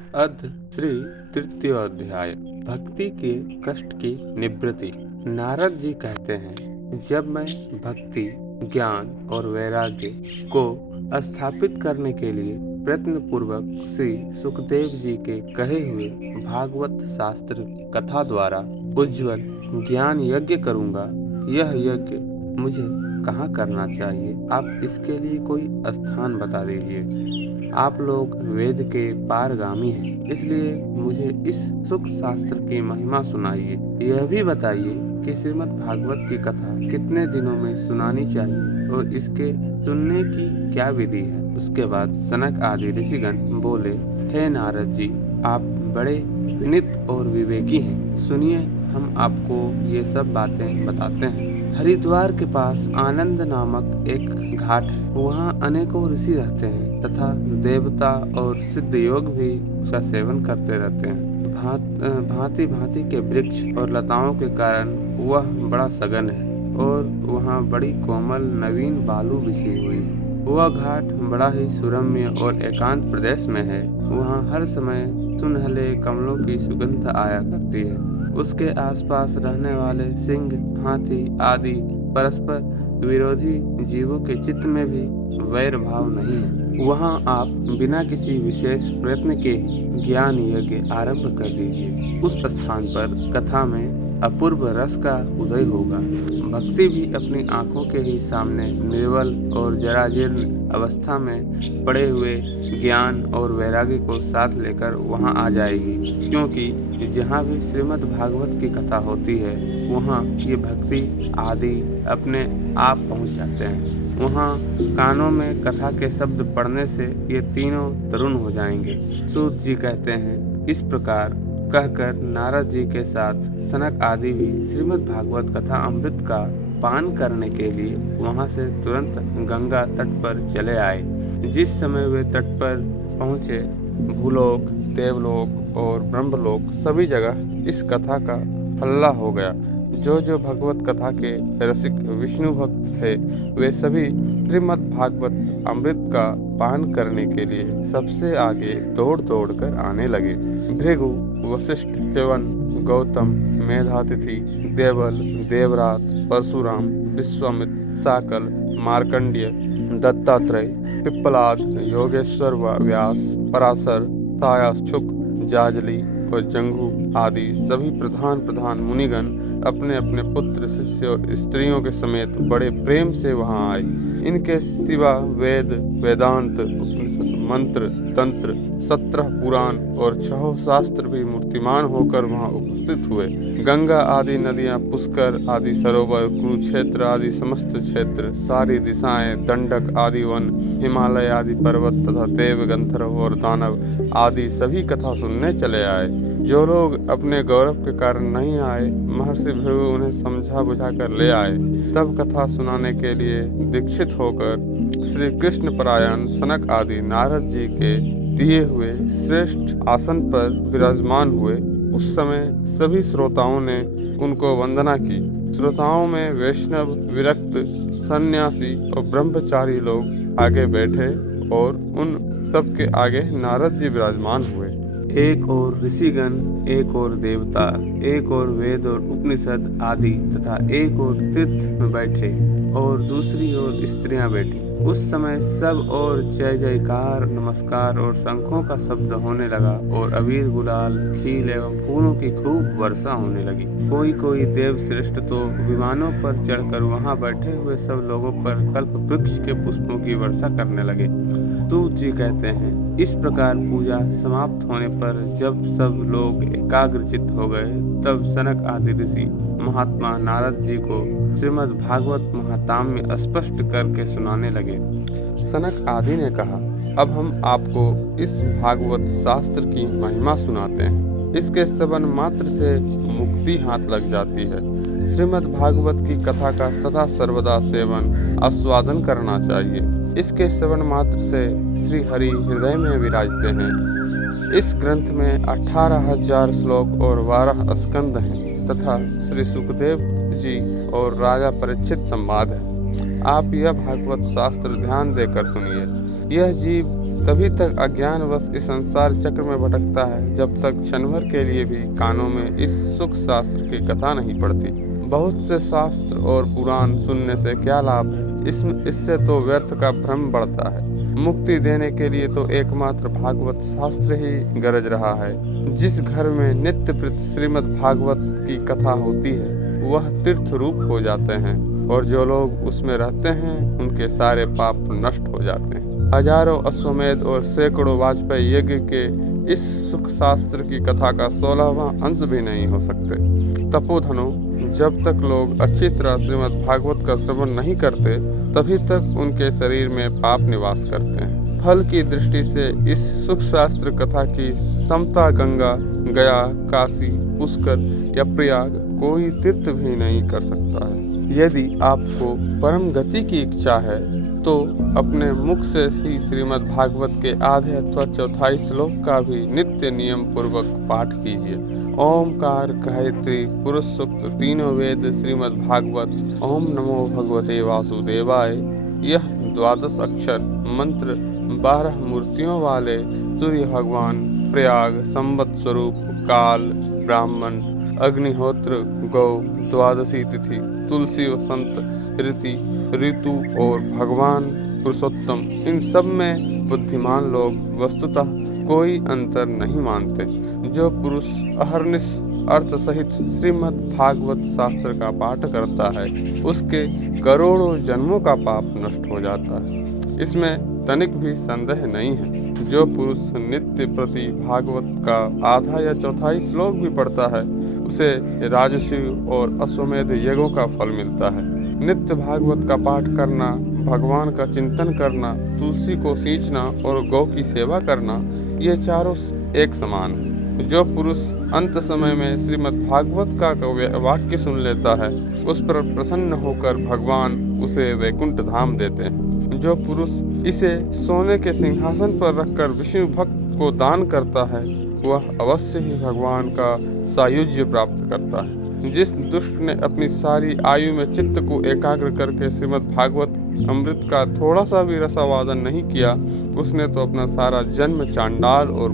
अध श्री तृतीय अध्याय भक्ति के कष्ट की निवृत्ति। नारद जी कहते हैं, जब मैं भक्ति, ज्ञान और वैराग्य को स्थापित करने के लिए प्रयत्न पूर्वक श्री सुखदेव जी के कहे हुए भागवत शास्त्र कथा द्वारा उज्जवल ज्ञान यज्ञ करूंगा, यह यज्ञ मुझे कहाँ करना चाहिए? आप इसके लिए कोई स्थान बता दीजिए। आप लोग वेद के पारगामी हैं, इसलिए मुझे इस सुख शास्त्र की महिमा सुनाइए। यह भी बताइए कि श्रीमद् भागवत की कथा कितने दिनों में सुनानी चाहिए और इसके सुनने की क्या विधि है। उसके बाद सनक आदि ऋषिगण बोले, हे नारद जी, आप बड़े विनीत और विवेकी हैं। सुनिए, हम आपको ये सब बातें बताते हैं। हरिद्वार के पास आनंद नामक एक घाट है। वहाँ अनेकों ऋषि रहते हैं तथा देवता और सिद्ध योग भी उसका सेवन करते रहते हैं। भांति भांति के वृक्ष और लताओं के कारण वह बड़ा सघन है और वहाँ बड़ी कोमल नवीन बालू बिछी हुई है। वह घाट बड़ा ही सुरम्य और एकांत प्रदेश में है। वहाँ हर समय सुनहले कमलों की सुगंध आया करती है। उसके आसपास रहने वाले सिंह, हाथी आदि परस्पर विरोधी जीवों के चित्त में भी वैर भाव नहीं है। वहाँ आप बिना किसी विशेष प्रयत्न के ही ज्ञान यज्ञ आरंभ कर दीजिए। उस स्थान पर कथा में अपूर्व रस का उदय होगा। भक्ति भी अपनी आंखों के ही सामने निर्बल और जराजीर्ण अवस्था में पड़े हुए ज्ञान और वैराग्य को साथ लेकर वहां आ जाएगी, क्योंकि जहां भी श्रीमद् भागवत की कथा होती है वहां ये भक्ति आदि अपने आप पहुंच जाते हैं। वहां कानों में कथा के शब्द पढ़ने से ये तीनों तरुण हो जाएंगे। सूत जी कहते हैं, इस प्रकार कहकर नारद जी के साथ सनक आदि भी श्रीमद् भागवत कथा अमृत का पान करने के लिए वहां से तुरंत गंगा तट पर चले आए। जिस समय वे तट पर पहुंचे, भूलोक, देवलोक और ब्रह्मलोक सभी जगह इस कथा का हल्ला हो गया। जो जो भगवत कथा के रसिक विष्णु भक्त थे, वे सभी श्रीमद् भागवत अमृत का पान करने के लिए सबसे आगे दौड़ दौड़ कर आने लगे। भृगु, वशिष्ठ, च्यवन, गौतम, मेधातिथि, देवल, देवरात, परशुराम, विश्वामित्र, साकल, मार्कंडेय, दत्तात्रेय, पिप्पलाद, योगेश्वर व्यास, पराशर, सायाच्छुक, जाजली और जंगू आदि सभी प्रधान मुनिगण अपने अपने पुत्र, शिष्य और स्त्रियों के समेत बड़े प्रेम से वहां आए। इनके सिवा वेद, वेदांत, उपनिषद, मंत्र, तंत्र, 17 पुराण और 6 शास्त्र भी मूर्तिमान होकर वहां उपस्थित हुए। गंगा आदि नदियां, पुष्कर आदि सरोवर, कुरुक्षेत्र आदि समस्त क्षेत्र, सारी दिशाएं, दंडक आदि वन, हिमालय आदि पर्वत तथा देव, गंधर्व और दानव आदि सभी कथा सुनने चले आए। जो लोग अपने गौरव के कारण नहीं आए, महर्षि भृगु उन्हें समझा बुझा कर ले आए। तब कथा सुनाने के लिए दीक्षित होकर श्री कृष्ण परायण सनक आदि नारद जी के दिए हुए श्रेष्ठ आसन पर विराजमान हुए। उस समय सभी श्रोताओं ने उनको वंदना की। श्रोताओं में वैष्णव, विरक्त, सन्यासी और ब्रह्मचारी लोग आगे बैठे और उन सबके आगे नारद जी विराजमान हुए। एक और ऋषिगण, एक और देवता, एक और वेद और उपनिषद आदि तथा एक और तीर्थ में बैठे और दूसरी ओर स्त्रियां बैठी। उस समय सब और जय जयकार, नमस्कार और शंखों का शब्द होने लगा और अबीर, गुलाल, खील एवं फूलों की खूब वर्षा होने लगी। कोई कोई देव श्रेष्ठ तो विमानों पर चढ़कर वहां बैठे हुए सब लोगों पर कल्प वृक्ष के पुष्पों की वर्षा करने लगे। सूत जी कहते हैं, इस प्रकार पूजा समाप्त होने पर जब सब लोग एकाग्रचित्त हो गए, तब सनक आदि ऋषि महात्मा नारद जी को श्रीमद् भागवत महात्म्य स्पष्ट करके सुनाने लगे। सनक आदि ने कहा, अब हम आपको इस भागवत शास्त्र की महिमा सुनाते हैं। इसके श्रवण मात्र से मुक्ति हाथ लग जाती है। श्रीमद् भागवत की कथा का सदा सर्वदा सेवन, आस्वादन करना चाहिए। इसके श्रवण मात्र से श्री हरि हृदय में विराजते हैं। इस ग्रंथ में 18,000 श्लोक और 12 स्कंद हैं तथा श्री सुखदेव जी और राजा परीक्षित संवाद है। आप यह भागवत शास्त्र ध्यान देकर सुनिए। यह जीव तभी तक अज्ञानवश इस संसार चक्र में भटकता है जब तक क्षण भर के लिए भी कानों में इस सुख शास्त्र की कथा नहीं पड़ती। बहुत से शास्त्र और पुराण सुनने से क्या लाभ है? इससे तो व्यर्थ का भ्रम बढ़ता है। मुक्ति देने के लिए तो एकमात्र भागवत शास्त्र ही गरज रहा है। जिस घर में नित्य प्रति श्रीमद् भागवत की कथा होती है वह तीर्थ रूप हो जाते हैं और जो लोग उसमें रहते हैं उनके सारे पाप नष्ट हो जाते हैं। हजारों अश्वमेध और सैकड़ों वाजपेयी यज्ञ के इस सुख शास्त्र की कथा का 16वां अंश भी नहीं हो सकते। तपोधनों, जब तक लोग अच्छी तरह श्रीमद् भागवत का श्रवण नहीं करते तभी तक उनके शरीर में पाप निवास करते हैं। फल की दृष्टि से इस सुख शास्त्र कथा की समता गंगा, गया, काशी, पुष्कर या प्रयाग कोई तीर्थ भी नहीं कर सकता है। यदि आपको परम गति की इच्छा है तो अपने मुख से ही श्रीमद् भागवत के आधे अथवा चौथाई श्लोक का भी नित्य नियम पूर्वक पाठ कीजिए। ओमकार, गायत्री, पुरुष सूक्त, तीनों वेद, श्रीमद् भागवत, ओम नमो भगवते वासुदेवाय, यह 12 अक्षर मंत्र 12 मूर्तियों वाले सूर्य भगवान, प्रयाग, संवत स्वरूप, काल, ब्राह्मण, अग्निहोत्र, गौ, द्वादशी तिथि, तुलसी, वसंत ऋतु और भगवान पुरुषोत्तम, इन सब में बुद्धिमान लोग वस्तुतः कोई अंतर नहीं मानते। जो पुरुष अहर्निश अर्थ सहित श्रीमद् भागवत शास्त्र का पाठ करता है उसके करोड़ों जन्मों का पाप नष्ट हो जाता है। इसमें तनिक भी संदेह नहीं है। जो पुरुष नित्य प्रति भागवत का आधा या चौथाई श्लोक भी पढ़ता है उसे राजसी और अश्वमेध यज्ञों का फल मिलता है। नित्य भागवत का पाठ करना, भगवान का चिंतन करना, तुलसी को सींचना और गौ की सेवा करना, ये चारों एक समान है। जो पुरुष अंत समय में श्रीमद् भागवत का वाक्य सुन लेता है उस पर प्रसन्न होकर भगवान उसे वैकुंठ धाम देते हैं। जो पुरुष इसे सोने के सिंहासन पर रखकर विष्णु भक्त को दान करता है वह अवश्य ही भगवान का सायुज्य प्राप्त करता है। जिस दुष्ट ने अपनी सारी आयु में चित्त को एकाग्र करके श्रीमद् भागवत अमृत का थोड़ा सा भी रसावादन नहीं किया उसने तो अपना सारा जन्म चांडाल और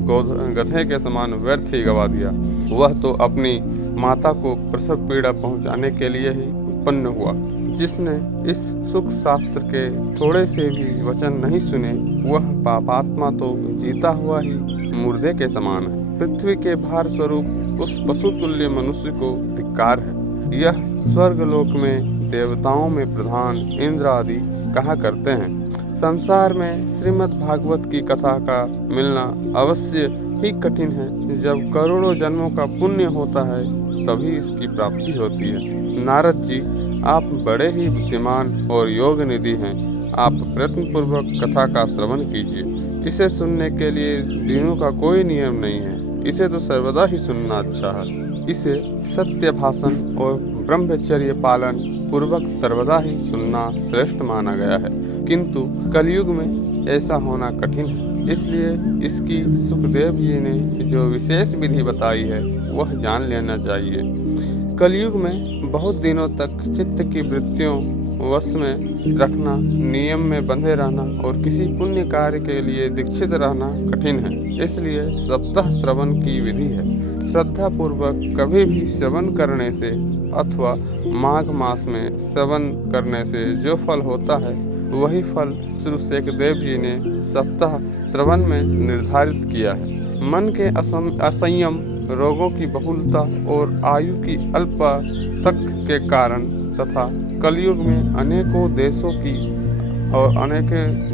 गधे के समान व्यर्थ ही गवा दिया। वह तो अपनी माता को प्रसव पीड़ा पहुंचाने के लिए ही उत्पन्न हुआ। जिसने इस सुख शास्त्र के थोड़े से भी वचन नहीं सुने वह पापात्मा तो जीता हुआ ही मुर्दे के समान है। पृथ्वी के भार स्वरूप उस पशुतुल्य मनुष्य को धिक्कार है। यह स्वर्गलोक में देवताओं में प्रधान इंद्र आदि कहा करते हैं। संसार में श्रीमद् भागवत की कथा का मिलना अवश्य ही कठिन है। जब करोड़ों जन्मों का पुण्य होता है तभी इसकी प्राप्ति होती है। नारद जी, आप बड़े ही बुद्धिमान और योग निधि हैं। आप प्रयत्न पूर्वक कथा का श्रवण कीजिए। इसे सुनने के लिए दिनों का कोई नियम नहीं है। इसे तो सर्वदा ही सुनना अच्छा है। इसे सत्य भाषण और ब्रह्मचर्य पालन पूर्वक सर्वदा ही सुनना श्रेष्ठ माना गया है। किंतु कलयुग में ऐसा होना कठिन है। इसलिए इसकी सुखदेव जी ने जो विशेष विधि बताई है वह जान लेना चाहिए। कलयुग में बहुत दिनों तक चित्त की वृत्तियों वश में रखना, नियम में बंधे रहना और किसी पुण्य कार्य के लिए दीक्षित रहना कठिन है। इसलिए सप्ताह श्रवण की विधि है। श्रद्धा पूर्वक कभी भी श्रवण करने से अथवा माघ मास में श्रवण करने से जो फल होता है वही फल श्री सुखदेव जी ने सप्ताह श्रवण में निर्धारित किया है। मन के असंयम, रोगों की बहुलता और आयु की अल्पता के कारण तथा कलयुग में अनेकों देशों की और अनेक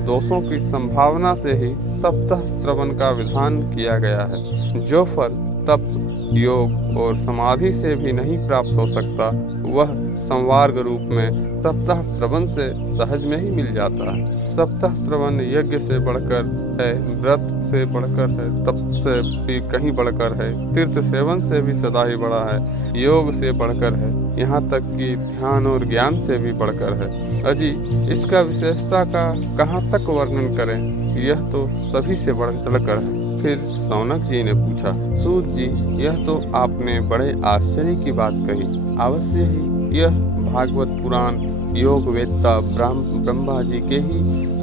दोषों की संभावना से ही सप्ताह श्रवण का विधान किया गया है। जो फल तप, योग और समाधि से भी नहीं प्राप्त हो सकता वह संवार्ग रूप में सप्ताह श्रवण से सहज में ही मिल जाता है। सप्ताह श्रवण यज्ञ से बढ़कर है, व्रत से बढ़कर है, तप से भी कहीं बढ़कर है, तीर्थ सेवन से भी सदा ही बड़ा है, योग से बढ़कर है, यहाँ तक कि ध्यान और ज्ञान से भी बढ़कर है। अजी, इसका विशेषता का कहाँ तक वर्णन करें, यह तो सभी से बढ़ चढ़कर है। फिर सौनक जी ने पूछा, सूत जी, यह तो आपने बड़े आश्चर्य की बात कही। अवश्य ही यह भागवत पुराण योग वेत्ता ब्रह्मा जी के ही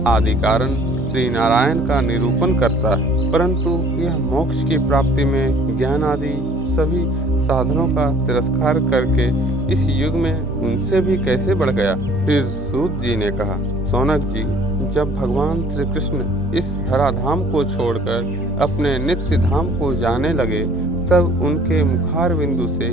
आदि कारण श्री नारायण का निरूपण करता है, परंतु यह मोक्ष की प्राप्ति में ज्ञान आदि सभी साधनों का तिरस्कार करके इस युग में उनसे भी कैसे बढ़ गया। फिर सूत जी ने कहा, सौनक जी, जब भगवान श्री कृष्ण इस धराधाम को छोड़कर अपने नित्य धाम को जाने लगे, तब उनके मुखार बिंदु से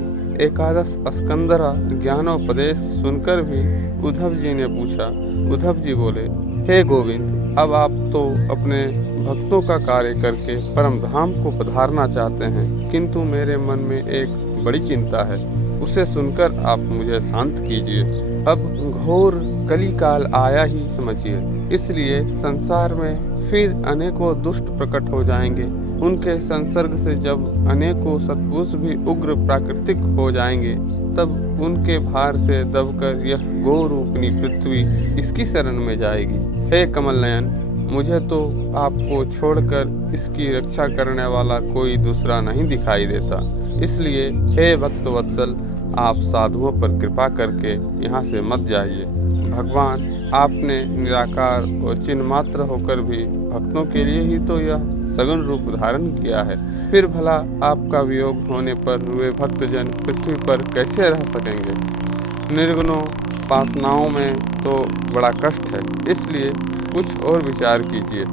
एकादश स्कंदरा ज्ञानोपदेश सुनकर भी उद्धव जी ने पूछा। उद्धव जी बोले, हे गोविंद, अब आप तो अपने भक्तों का कार्य करके परम धाम को पधारना चाहते हैं, किंतु मेरे मन में एक बड़ी चिंता है, उसे सुनकर आप मुझे शांत कीजिए। अब घोर कली काल आया ही समझिए, इसलिए संसार में फिर अनेकों दुष्ट प्रकट हो जाएंगे। उनके संसर्ग से जब अनेकों सत्पुरुष भी उग्र प्राकृतिक हो जाएंगे, तब उनके भार से दबकर यह गो रूपनी पृथ्वी इसकी शरण में जाएगी। हे कमल नयन, मुझे तो आपको छोड़कर इसकी रक्षा करने वाला कोई दूसरा नहीं दिखाई देता, इसलिए हे भक्त वत्सल, आप साधुओं पर कृपा करके यहाँ से मत जाइए। भगवान आपने निराकार और चिन्ह मात्र होकर भी भक्तों के लिए ही तो यह सगुण रूप धारण किया है, फिर भला आपका वियोग होने पर वे भक्तजन पृथ्वी पर कैसे रह सकेंगे। निर्गुणों वासनाओं में तो बड़ा कष्ट है, इसलिए कुछ और विचार कीजिए।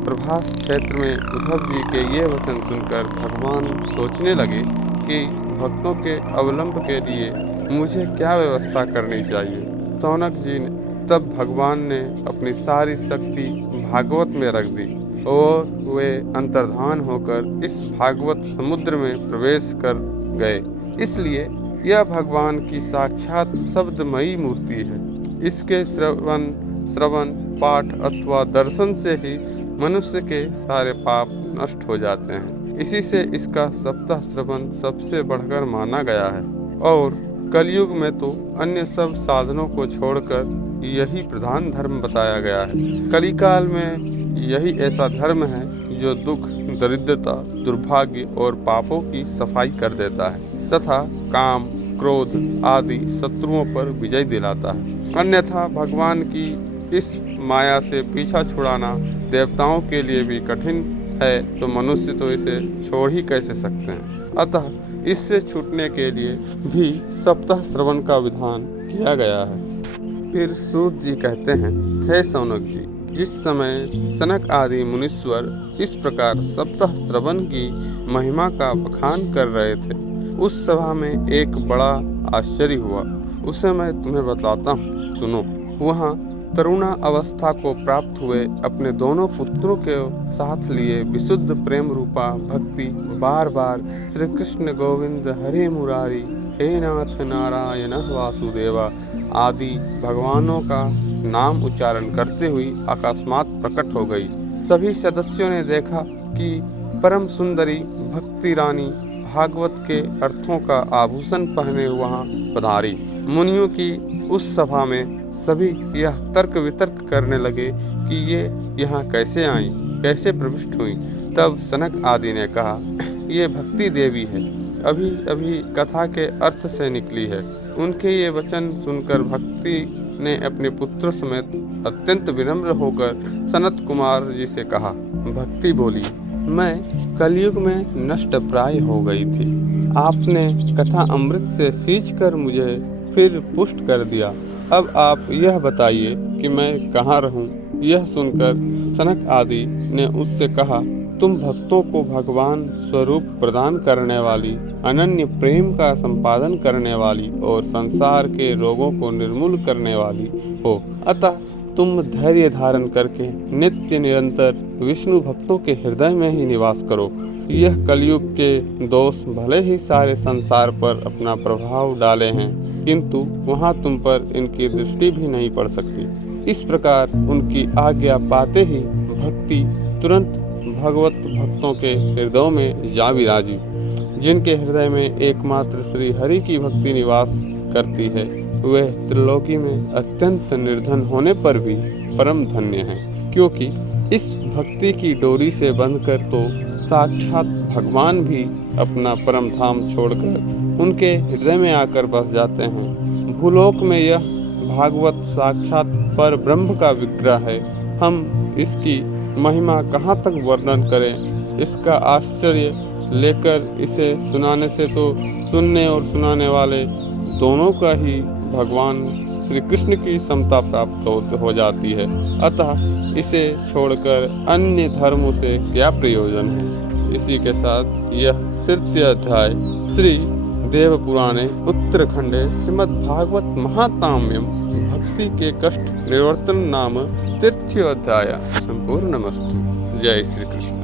प्रभास क्षेत्र में उद्धव जी के ये वचन सुनकर भगवान सोचने लगे कि भक्तों के अवलंब के लिए मुझे क्या व्यवस्था करनी चाहिए। सौनक जी ने तब भगवान ने अपनी सारी शक्ति भागवत में रख दी और वे अंतर्धान होकर इस भागवत समुद्र में प्रवेश कर गए। इसलिए यह भगवान की साक्षात शब्दमयी मूर्ति है। इसके श्रवण पाठ अथवा दर्शन से ही मनुष्य के सारे पाप नष्ट हो जाते हैं। इसी से इसका सप्ताह श्रवण सबसे बढ़कर माना गया है और कलयुग में तो अन्य सब साधनों को छोड़कर यही प्रधान धर्म बताया गया है। कलिकाल में यही ऐसा धर्म है जो दुख, दरिद्रता, दुर्भाग्य और पापों की सफाई कर देता है तथा काम, क्रोध आदि शत्रुओं पर विजय दिलाता है। अन्यथा भगवान की इस माया से पीछा छुड़ाना देवताओं के लिए भी कठिन है, तो मनुष्य तो इसे छोड़ ही कैसे सकते हैं। अतः इससे छूटने के लिए भी सप्ताह श्रवण का विधान किया गया है। फिर सूत जी कहते हैं, हे सौनक जी, जिस समय सनक आदि मुनीश्वर इस प्रकार सप्ताह श्रवण की महिमा का बखान कर रहे थे, उस सभा में एक बड़ा आश्चर्य हुआ। उसे मैं तुम्हें बताता हूँ, सुनो। वहाँ तरुणा अवस्था को प्राप्त हुए अपने दोनों पुत्रों के साथ लिए विशुद्ध प्रेम रूपा भक्ति बार बार श्री कृष्ण गोविंद हरे मुरारी हे नाथ नारायण वासुदेवा आदि भगवानों का नाम उच्चारण करते हुए अकस्मात प्रकट हो गई। सभी सदस्यों ने देखा कि परम सुंदरी भक्ति रानी भागवत के अर्थों का आभूषण पहने वहाँ पधारी। मुनियों की उस सभा में सभी यह तर्क वितर्क करने लगे कि ये यहाँ कैसे आईं, कैसे प्रविष्ट हुई। तब सनक आदि ने कहा, ये भक्ति देवी है, अभी अभी कथा के अर्थ से निकली है। उनके ये वचन सुनकर भक्ति ने अपने पुत्र समेत अत्यंत विनम्र होकर सनत कुमार जी से कहा। भक्ति बोली, मैं कलयुग में नष्ट प्राय हो गई थी। आपने कथा अमृत से सींचकर मुझे फिर पुष्ट कर दिया। अब आप यह बताइए कि मैं कहाँ रहूं। यह सुनकर सनक आदि ने उससे कहा, तुम भक्तों को भगवान स्वरूप प्रदान करने वाली, अनन्य प्रेम का संपादन करने वाली और संसार के रोगों को निर्मूल करने वाली हो। अतः तुम धैर्य धारण करके नित्य निरंतर विष्णु भक्तों के हृदय में ही निवास करो। यह कलयुग के दोष भले ही सारे संसार पर अपना प्रभाव डाले हैं, किंतु वहाँ तुम पर इनकी दृष्टि भी नहीं पड़ सकती। इस प्रकार उनकी आज्ञा पाते ही भक्ति तुरंत भगवत भक्तों के हृदयों में जा विराजी। जिनके हृदय में एकमात्र श्री हरि की भक्ति निवास करती है, वे त्रिलोकी में अत्यंत निर्धन होने पर भी परम धन्य हैं, क्योंकि इस भक्ति की डोरी से बंधकर तो साक्षात भगवान भी अपना परम धाम छोड़कर उनके हृदय में आकर बस जाते हैं। भूलोक में यह भागवत साक्षात पर ब्रह्म का विग्रह है हम इसकी महिमा कहाँ तक वर्णन करें। इसका आश्चर्य लेकर इसे सुनाने से तो सुनने और सुनाने वाले दोनों का ही भगवान श्री कृष्ण की समता प्राप्त हो जाती है। अतः इसे छोड़कर अन्य धर्मों से क्या प्रयोजन है। इसी के साथ यह तृतीय अध्याय श्री देव पुराणे उत्तरखंडे श्रीमद्भागवत महात्म्यम भक्ति के कष्ट निवर्तन नाम तृतीय अध्याय संपूर्णमस्तु। जय श्री कृष्ण।